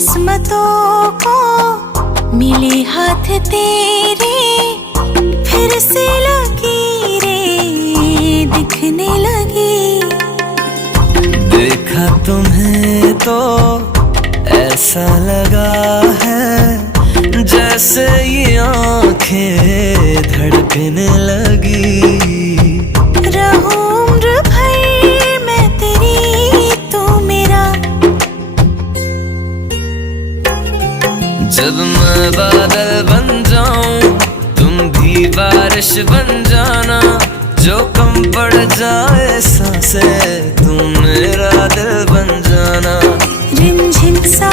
किस्मतों को मिले हाथ तेरे, फिर से लकीरें दिखने लगी। देखा तुम्हें तो ऐसा लगा है जैसे ये आंखें धड़कने लगी। रहूं उम्र भर मैं तेरी, तू मेरा। जब मैं बादल बन जाऊं तुम भी बारिश बन जाना, जो कम पड़ जाए सांसें तुम मेरा दिल बन जाना। रिमझिम सा